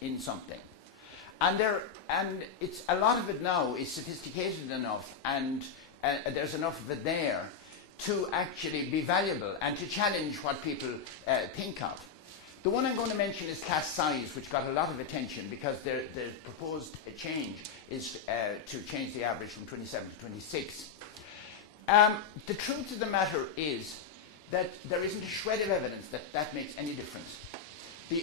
in something. And it's a lot of it now is sophisticated enough, and there's enough of it there to actually be valuable and to challenge what people think of. The one I'm going to mention is class size, which got a lot of attention because the proposed change is to change the average from 27 to 26. The truth of the matter is that there isn't a shred of evidence that that makes any difference.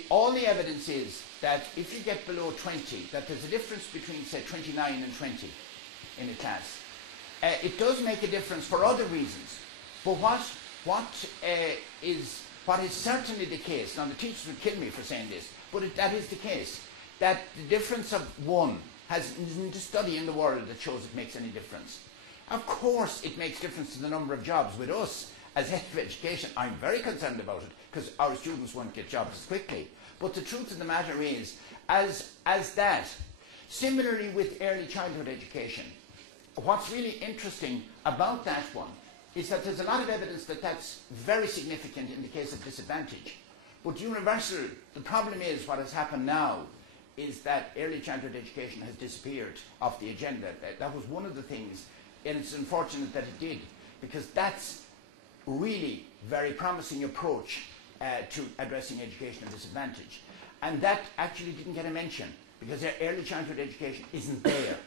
All the evidence is that if you get below 20, that there's a difference between, say, 29 and 20 in a class. It does make a difference for other reasons, but what is certainly the case, now the teachers would kill me for saying this, but that is the case, that the difference of one isn't a study in the world that shows it makes any difference. Of course it makes difference to the number of jobs. With us, as head of education, I'm very concerned about it because our students won't get jobs as quickly. But the truth of the matter is, as that, similarly with early childhood education, what's really interesting about that one is that there's a lot of evidence that that's very significant in the case of disadvantage. But universal, the problem is what has happened now is that early childhood education has disappeared off the agenda. That was one of the things, and it's unfortunate that it did, because that's really very promising approach to addressing educational disadvantage. And that actually didn't get a mention, because early childhood education isn't there.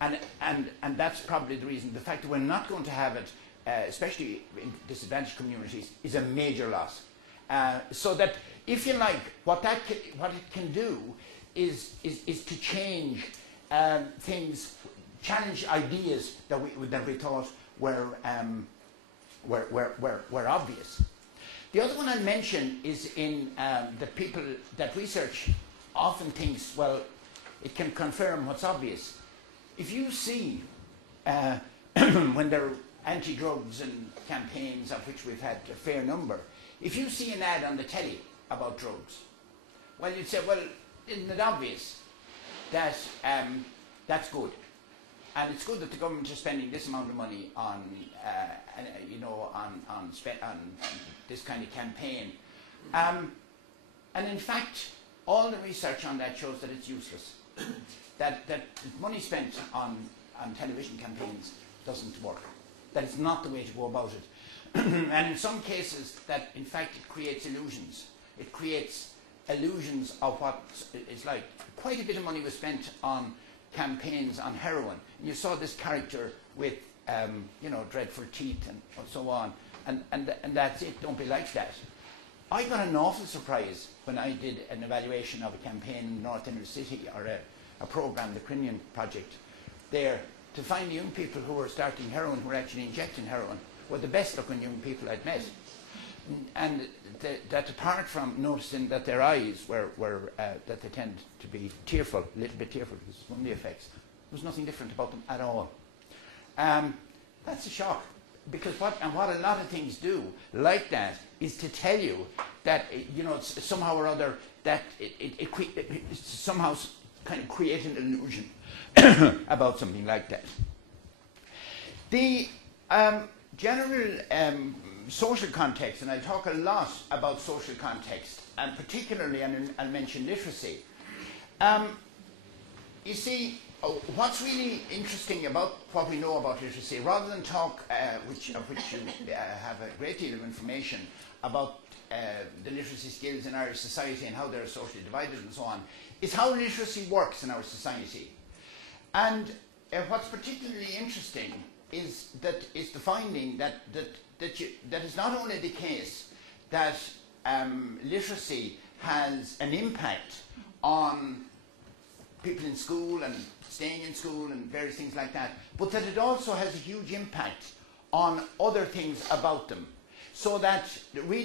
And that's probably the reason. The fact that we're not going to have it, especially in disadvantaged communities, is a major loss. So that, if you like, what it can do is to change things, challenge ideas that we thought were obvious. The other one I'll mention is in the people that research often thinks, well, it can confirm what's obvious. If you see when there are anti-drugs and campaigns, of which we've had a fair number, if you see an ad on the telly about drugs, well, you'd say, well, isn't it obvious that that's good? And it's good that the government is spending this amount of money on, on this kind of campaign. And in fact, all the research on that shows that it's useless. that money spent on television campaigns doesn't work. That it's not the way to go about it. And in some cases, that in fact it creates illusions. It creates illusions of what it's like. Quite a bit of money was spent on campaigns on heroin. And you saw this character with, dreadful teeth and so on. And that's it. Don't be like that. I got an awful surprise when I did an evaluation of a campaign in North Inner City, or a program, the Crimean Project, there, to find young people who were starting heroin, who were actually injecting heroin, were the best looking young people I'd met. And that apart from noticing that their eyes were that they tend to be tearful, a little bit tearful, because it's one of the effects, there was nothing different about them at all. That's a shock, because what a lot of things do like that is to tell you that, somehow or other, that it somehow kind of create an illusion about something like that. The general social context, and I'll talk a lot about social context, and particularly, and I'll mention literacy. You see, what's really interesting about what we know about literacy, rather than talk, of which you have a great deal of information about the literacy skills in Irish society and how they're socially divided and so on, is how literacy works in our society. And what's particularly interesting is the finding that is not only the case that literacy has an impact on people in school and staying in school and various things like that, but that it also has a huge impact on other things about them. So that really